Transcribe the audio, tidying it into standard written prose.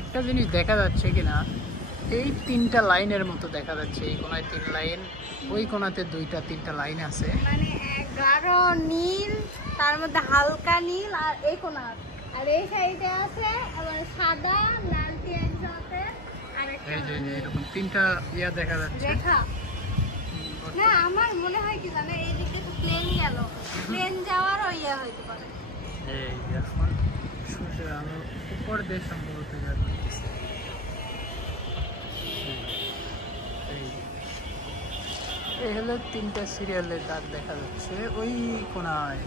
একটা জিনিস দেখা যাচ্ছে কিনা, এই তিনটা লাইনের মতো দেখা যাচ্ছে, এই কোনায় 3 লাইন, ওই কোনাতে 2-3টা লাইন আছে, মানে গাঢ় নীল, তার মধ্যে হালকা নীল, আর এই কোনার আর এই সাইডে আছে আবার সাদা লালটি একসাথে আর একটা এই যে এরকম 3টা ইয়া দেখা যাচ্ছে। রেখা। না আমার মনে হয় কি জানে, এই দিকে তো প্লেন গেল, প্লেন যাওয়ারও ইয়া হইতে পারে। এই এখন সূর্য আলো উপর দিয়ে সম্ভবত যাচ্ছে। এই হলো 3টা সিরিয়ালের দাগ দেখা যাচ্ছে ওই কোনায়।